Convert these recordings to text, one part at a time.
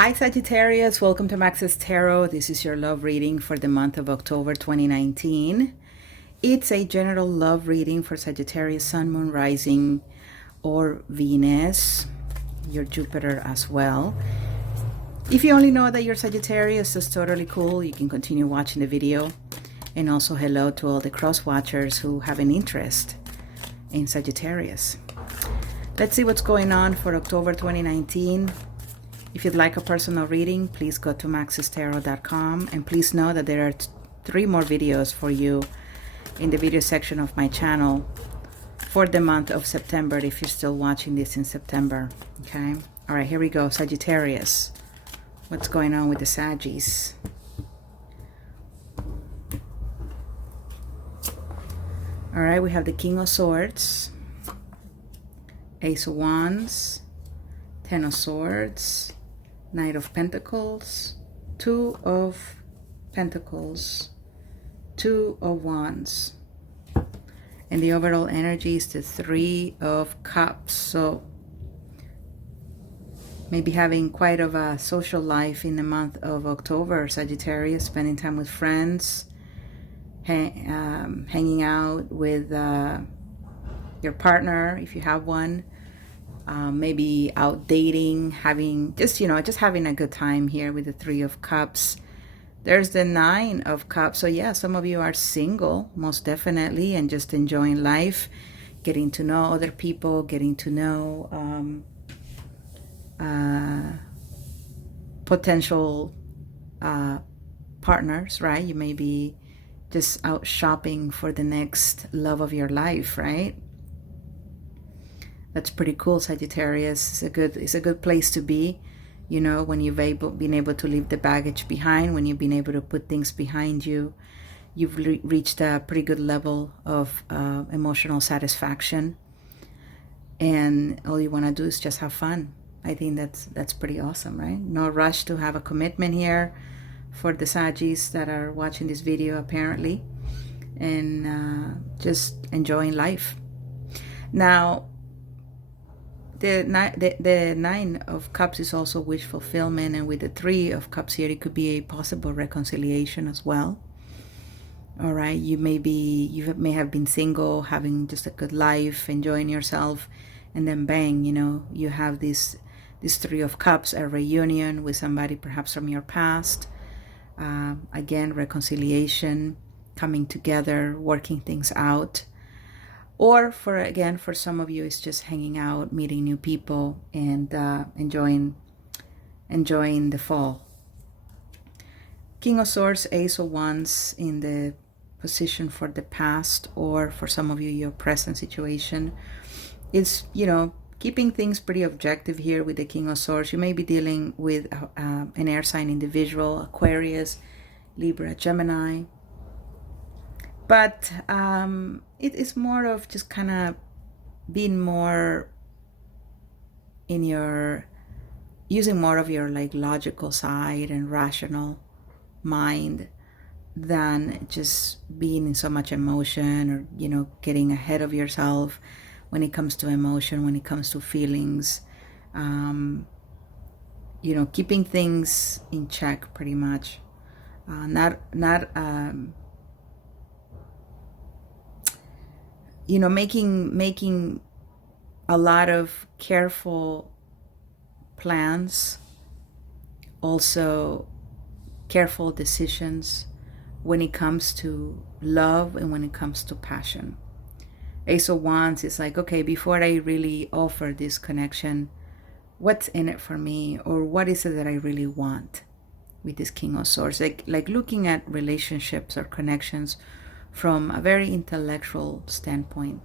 Hi Sagittarius, welcome to Max's Tarot. This is your love reading for the month of October 2019. It's a general love reading for Sagittarius, Sun, Moon, Rising, or Venus, your Jupiter as well. If you only know that you're Sagittarius, that's totally cool. You can continue watching the video. And also hello to all the cross watchers who have an interest in Sagittarius. Let's see what's going on for October 2019. If you'd like a personal reading, please go to maxestarot.com, and please know that there are 3 more videos for you in the video section of my channel for the month of September, if you're still watching this in September. Okay, all right, here we go. Sagittarius, what's going on with the Saggies? All right, we have the King of Swords, Ace of Wands, Ten of Swords, Knight of Pentacles, Two of Pentacles, Two of Wands. And the overall energy is the Three of Cups. So maybe having quite of a social life in the month of October, Sagittarius, spending time with friends, hanging out with your partner if you have one. Maybe out dating, having just having a good time here with the Three of Cups. There's the Nine of Cups. So yeah, some of you are single, most definitely, and just enjoying life, getting to know other people, getting to know potential partners, right? You may be just out shopping for the next love of your life, right? That's pretty cool, Sagittarius. It's a good place to be, you know, when you've been able to leave the baggage behind, when you've been able to put things behind you. You've reached a pretty good level of emotional satisfaction, and all you want to do is just have fun. I think that's pretty awesome, right? No rush to have a commitment here for the Saggies that are watching this video, apparently, and just enjoying life. Now, the Nine of Cups is also wish fulfillment, and with the Three of Cups here, it could be a possible reconciliation as well. All right, you may have been single, having just a good life, enjoying yourself, and then bang, you know, you have this Three of Cups, a reunion with somebody perhaps from your past. Again, reconciliation, coming together, working things out. Or for some of you, it's just hanging out, meeting new people, and enjoying the fall. King of Swords, Ace of Wands in the position for the past, or for some of you, your present situation. It's, you know, keeping things pretty objective here with the King of Swords. You may be dealing with an air sign individual, Aquarius, Libra, Gemini. But it is more of just kind of being more in using more of your like logical side and rational mind than just being in so much emotion, or, you know, getting ahead of yourself when it comes to emotion, when it comes to feelings. You know, keeping things in check pretty much. You know, making a lot of careful plans, also careful decisions when it comes to love and when it comes to passion. Ace of Wands is like, okay, before I really offer this connection, what's in it for me, or what is it that I really want with this King of Swords? Like looking at relationships or connections from a very intellectual standpoint.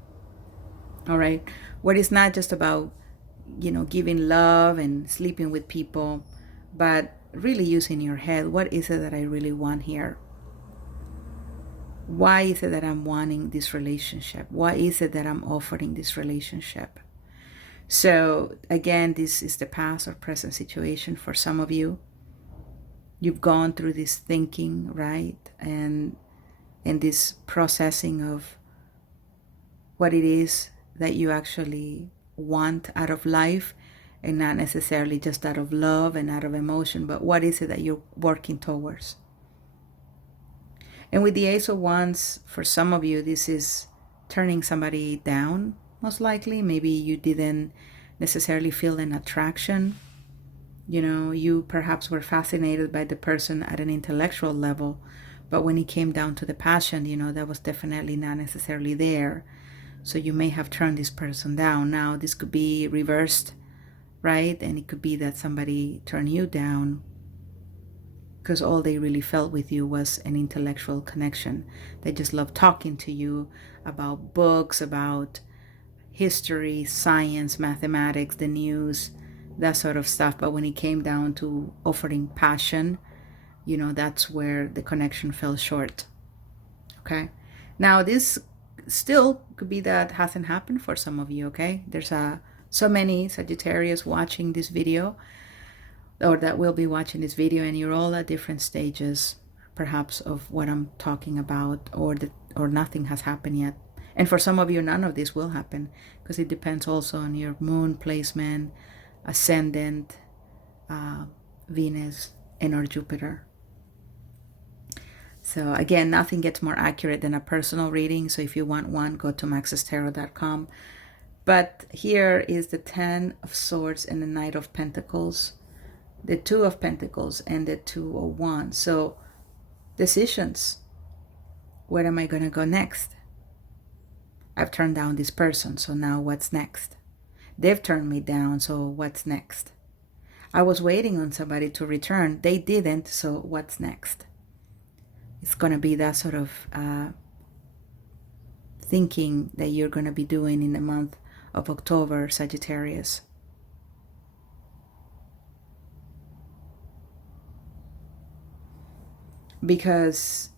All right, where it's not just about, you know, giving love and sleeping with people, but really using your head. What is it that I really want here? Why is it that I'm wanting this relationship? Why is it that I'm offering this relationship? So again, this is the past or present situation for some of you. You've gone through this thinking, right? And this processing of what it is that you actually want out of life, and not necessarily just out of love and out of emotion, but what is it that you're working towards? And with the Ace of Wands, for some of you, this is turning somebody down, most likely. Maybe you didn't necessarily feel an attraction. You know, you perhaps were fascinated by the person at an intellectual level, but when it came down to the passion, you know, that was definitely not necessarily there. So you may have turned this person down. Now, this could be reversed, right? And it could be that somebody turned you down because all they really felt with you was an intellectual connection. They just loved talking to you about books, about history, science, mathematics, the news, that sort of stuff. But when it came down to offering passion, you know, that's where the connection fell short. Okay. Now, this still could be that hasn't happened for some of you. Okay. There's so many Sagittarius watching this video, or that will be watching this video, and you're all at different stages perhaps of what I'm talking about, or nothing has happened yet. And for some of you, none of this will happen, because it depends also on your moon placement, ascendant, Venus, and or Jupiter. So again, nothing gets more accurate than a personal reading. So if you want one, go to maxestarot.com. But here is the 10 of Swords and the Knight of Pentacles, the 2 of Pentacles, and the 2 of Wands. So decisions. Where am I going to go next? I've turned down this person, so now what's next? They've turned me down, so what's next? I was waiting on somebody to return. They didn't, so what's next? It's going to be that sort of thinking that you're going to be doing in the month of October, Sagittarius. Because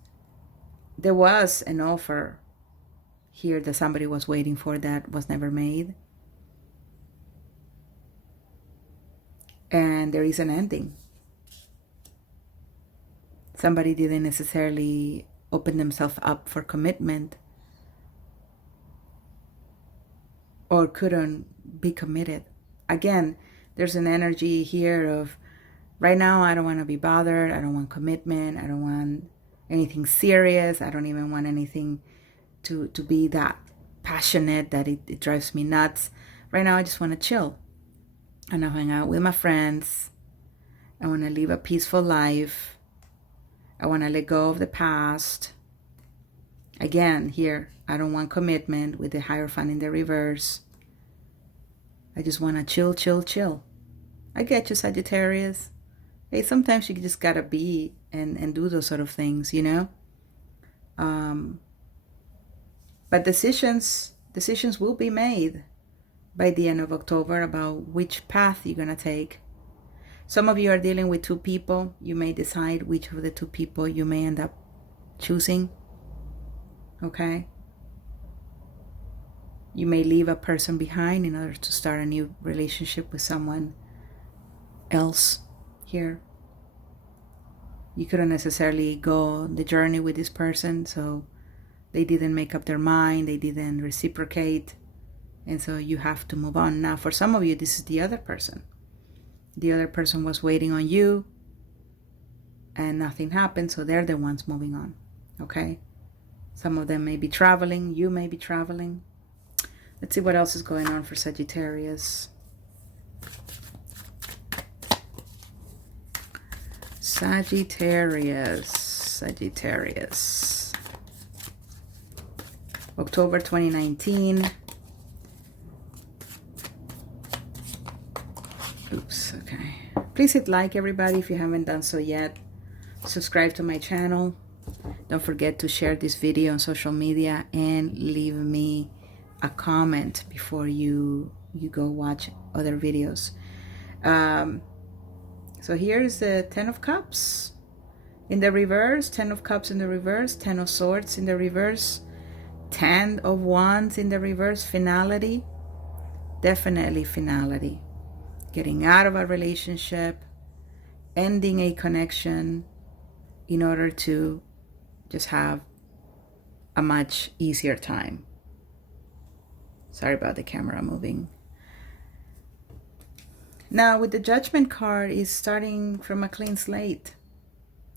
there was an offer here that somebody was waiting for that was never made. And there is an ending. Somebody didn't necessarily open themselves up for commitment, or couldn't be committed. Again, there's an energy here of, right now, I don't want to be bothered. I don't want commitment. I don't want anything serious. I don't even want anything to be that passionate that it drives me nuts. Right now, I just want to chill. I want to hang out with my friends. I want to live a peaceful life. I want to let go of the past. Again, here, I don't want commitment with the Hierophant in the reverse. I just want to chill, chill, chill. I get you, Sagittarius. Hey, sometimes you just gotta be and do those sort of things, you know. But decisions will be made by the end of October about which path you're gonna take. Some of you are dealing with 2 people. You may decide which of the 2 people you may end up choosing. Okay. You may leave a person behind in order to start a new relationship with someone else here. You couldn't necessarily go on the journey with this person, so they didn't make up their mind, they didn't reciprocate, and so you have to move on. Now, for some of you, this is the other person. The other person was waiting on you, and nothing happened, so they're the ones moving on, okay? Some of them may be traveling, you may be traveling. Let's see what else is going on for Sagittarius. Sagittarius. October 2019. Oops, okay. Please hit like, everybody, if you haven't done so yet. Subscribe to my channel. Don't forget to share this video on social media and leave me a comment before you go watch other videos. So here's the 10 of Cups in the reverse, 10 of Cups in the reverse, 10 of Swords in the reverse, 10 of Wands in the reverse. Finality. Definitely finality. Getting out of a relationship, ending a connection in order to just have a much easier time. Sorry about the camera moving. Now, with the Judgment card, is starting from a clean slate.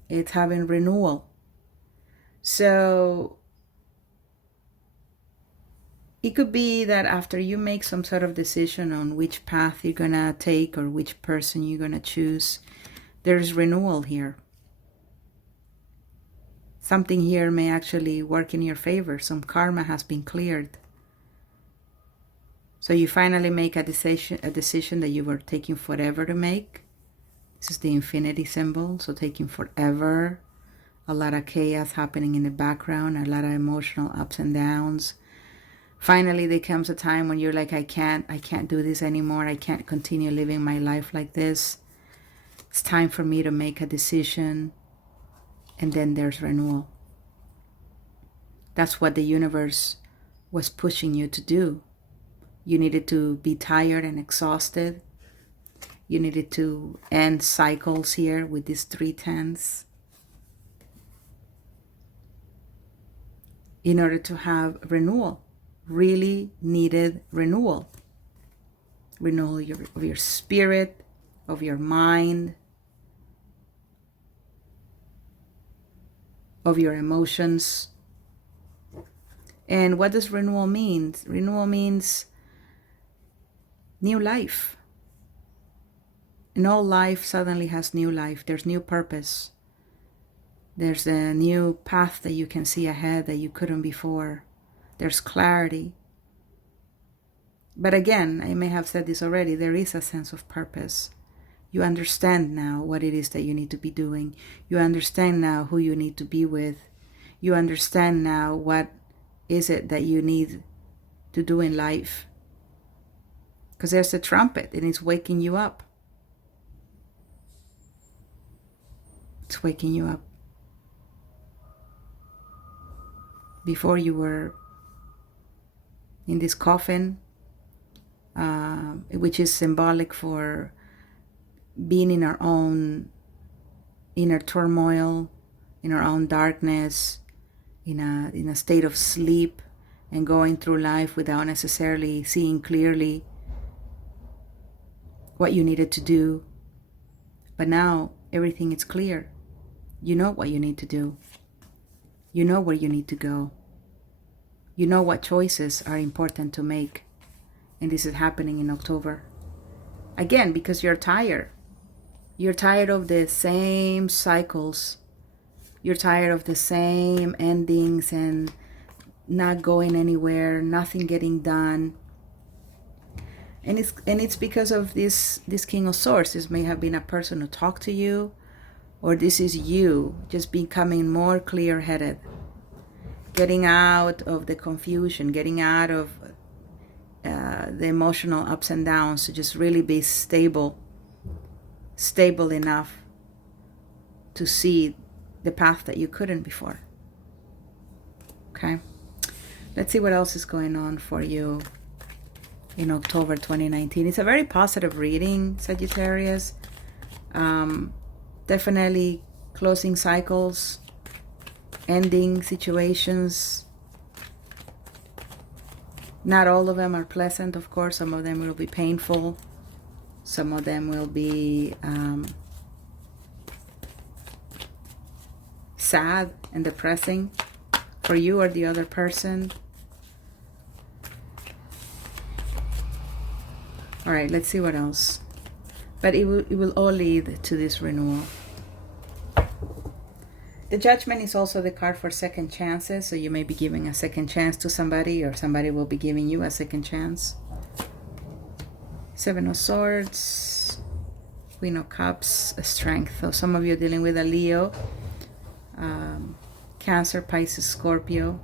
It's having renewal. So it could be that after you make some sort of decision on which path you're going to take or which person you're going to choose, there's renewal here. Something here may actually work in your favor. Some karma has been cleared. So you finally make a decision that you were taking forever to make. This is the infinity symbol, so taking forever. A lot of chaos happening in the background, a lot of emotional ups and downs. Finally, there comes a time when you're like, I can't do this anymore. I can't continue living my life like this. It's time for me to make a decision. And then there's renewal. That's what the universe was pushing you to do. You needed to be tired and exhausted. You needed to end cycles here with these 3 10s. In order to have renewal. Really needed renewal. Renewal of your spirit, of your mind, of your emotions. And what does renewal mean? Renewal means new life. And all life suddenly has new life. There's new purpose. There's a new path that you can see ahead that you couldn't before. There's clarity. But again, I may have said this already, there is a sense of purpose. You understand now what it is that you need to be doing. You understand now who you need to be with. You understand now what is it that you need to do in life. Because there's a trumpet and it's waking you up. It's waking you up. Before you were in this coffin, which is symbolic for being in our own inner turmoil, in our own darkness, in a state of sleep, and going through life without necessarily seeing clearly what you needed to do. But now everything is clear. You know what you need to do. You know where you need to go. You know what choices are important to make. And this is happening in October. Again, because you're tired. You're tired of the same cycles. You're tired of the same endings and not going anywhere, nothing getting done. And it's because of this King of Swords. This may have been a person who talked to you, or this is you just becoming more clear-headed. Getting out of the confusion, getting out of the emotional ups and downs to just really be stable enough to see the path that you couldn't before. Okay, let's see what else is going on for you in October 2019. It's a very positive reading, Sagittarius. Definitely closing cycles, ending situations. Not all of them are pleasant, of course. Some of them will be painful. Some of them will be sad and depressing for you or the other person. All right, let's see what else. But it will all lead to this renewal. The Judgment is also the card for second chances. So you may be giving a second chance to somebody, or somebody will be giving you a second chance. 7 of Swords, Queen of Cups, Strength. So some of you are dealing with a Leo, Cancer, Pisces, Scorpio.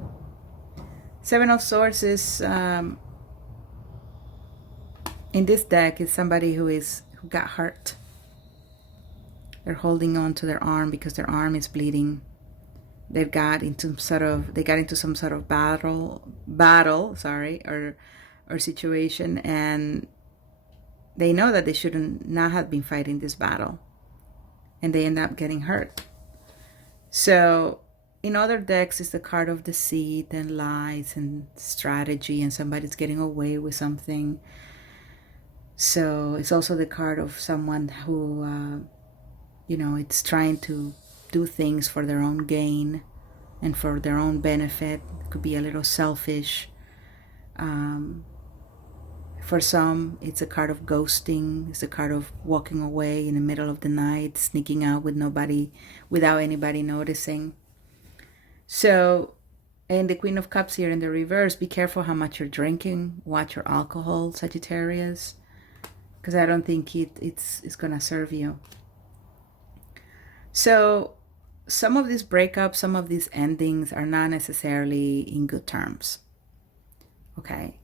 7 of Swords is, in this deck, is somebody who got hurt. They're holding on to their arm because their arm is bleeding. They got into some sort of battle, or situation, and they know that they shouldn't not have been fighting this battle, and they end up getting hurt. So in other decks, it's the card of deceit and lies and strategy, and somebody's getting away with something. So it's also the card of someone who, it's trying to do things for their own gain and for their own benefit. It could be a little selfish. For some, it's a card of ghosting. It's a card of walking away in the middle of the night, sneaking out without anybody noticing. So, and the Queen of Cups here in the reverse, be careful how much you're drinking. Watch your alcohol, Sagittarius, because I don't think it's going to serve you. So, some of these breakups, some of these endings are not necessarily in good terms. Okay?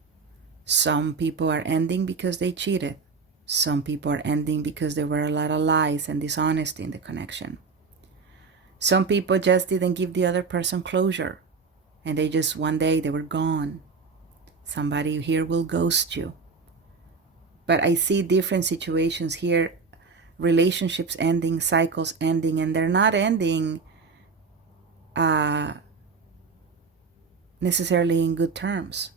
Some people are ending because they cheated. Some people are ending because there were a lot of lies and dishonesty in the connection. Some people just didn't give the other person closure, and they just one day they were gone. Somebody here will ghost you. But I see different situations here, relationships ending, cycles ending, and they're not ending necessarily in good terms.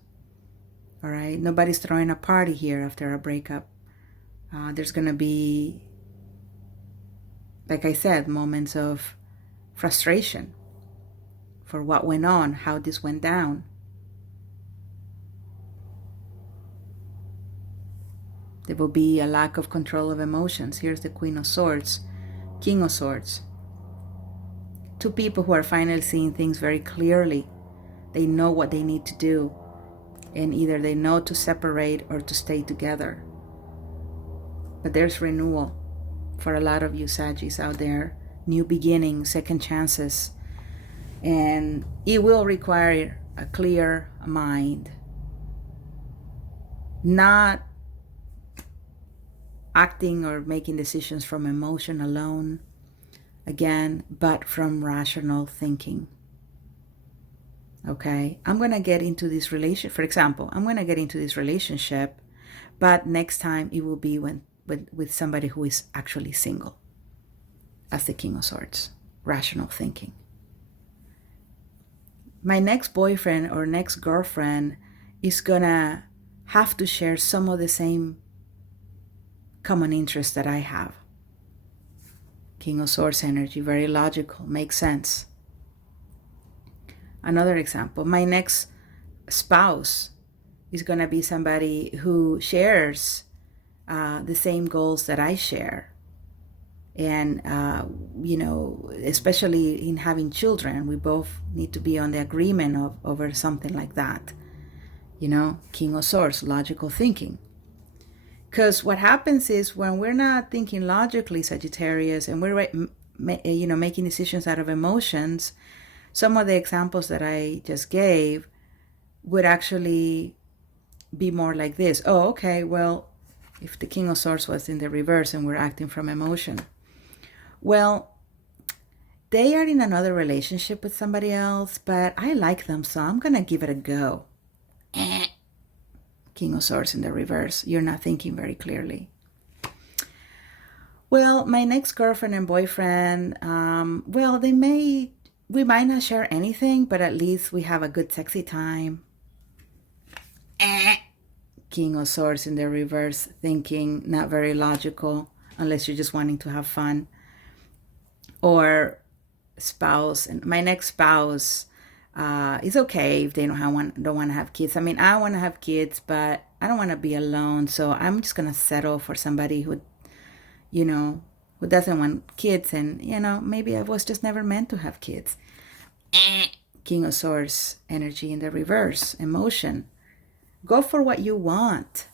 All right, nobody's throwing a party here after a breakup. There's going to be, like I said, moments of frustration for what went on, how this went down. There will be a lack of control of emotions. Here's the Queen of Swords, King of Swords. Two people who are finally seeing things very clearly. They know what they need to do. And either they know to separate or to stay together. But there's renewal for a lot of you Saggis out there. New beginnings, second chances. And it will require a clear mind. Not acting or making decisions from emotion alone, again, but from rational thinking. Okay, I'm going to get into this relationship. For example, I'm going to get into this relationship, but next time it will be with somebody who is actually single. As the King of Swords, rational thinking. My next boyfriend or next girlfriend is going to have to share some of the same common interests that I have. King of Swords energy, very logical, makes sense. Another example, my next spouse is going to be somebody who shares the same goals that I share. And, especially in having children, we both need to be on the agreement over something like that. King of Swords, logical thinking. Because what happens is when we're not thinking logically, Sagittarius, and we're, making decisions out of emotions, some of the examples that I just gave would actually be more like this. Oh, okay, well, if the King of Swords was in the reverse and we're acting from emotion. Well, they are in another relationship with somebody else, but I like them, so I'm going to give it a go. King of Swords in the reverse. You're not thinking very clearly. Well, my next girlfriend and boyfriend, we might not share anything, but at least we have a good sexy time. King of Swords in the reverse, thinking, not very logical, unless you're just wanting to have fun. Or spouse, and my next spouse is okay if they don't want to have kids. I mean, I want to have kids, but I don't want to be alone, so I'm just going to settle for somebody who doesn't want kids, and, maybe I was just never meant to have kids. King of Swords energy in the reverse, emotion. Go for what you want.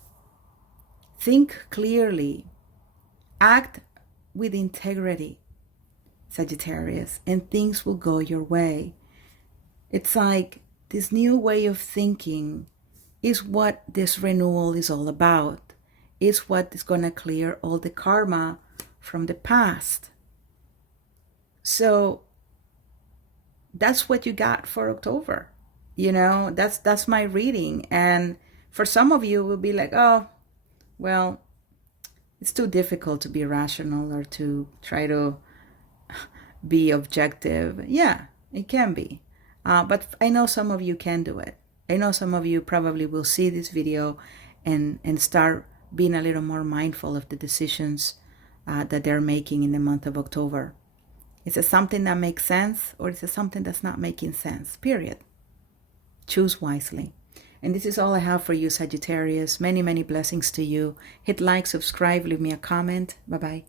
Think clearly. Act with integrity, Sagittarius, and things will go your way. It's like this new way of thinking is what this renewal is all about. It's what is going to clear all the karma from the past. So that's what you got for October. That's my reading. And for some of you, it will be like, oh, well, it's too difficult to be rational or to try to be objective. Yeah, it can be. But I know some of you can do it. I know some of you probably will see this video and start being a little more mindful of the decisions that they're making in the month of October. Is it something that makes sense, or is it something that's not making sense? Period. Choose wisely. And this is all I have for you, Sagittarius. Many, many blessings to you. Hit like, subscribe, leave me a comment. Bye-bye.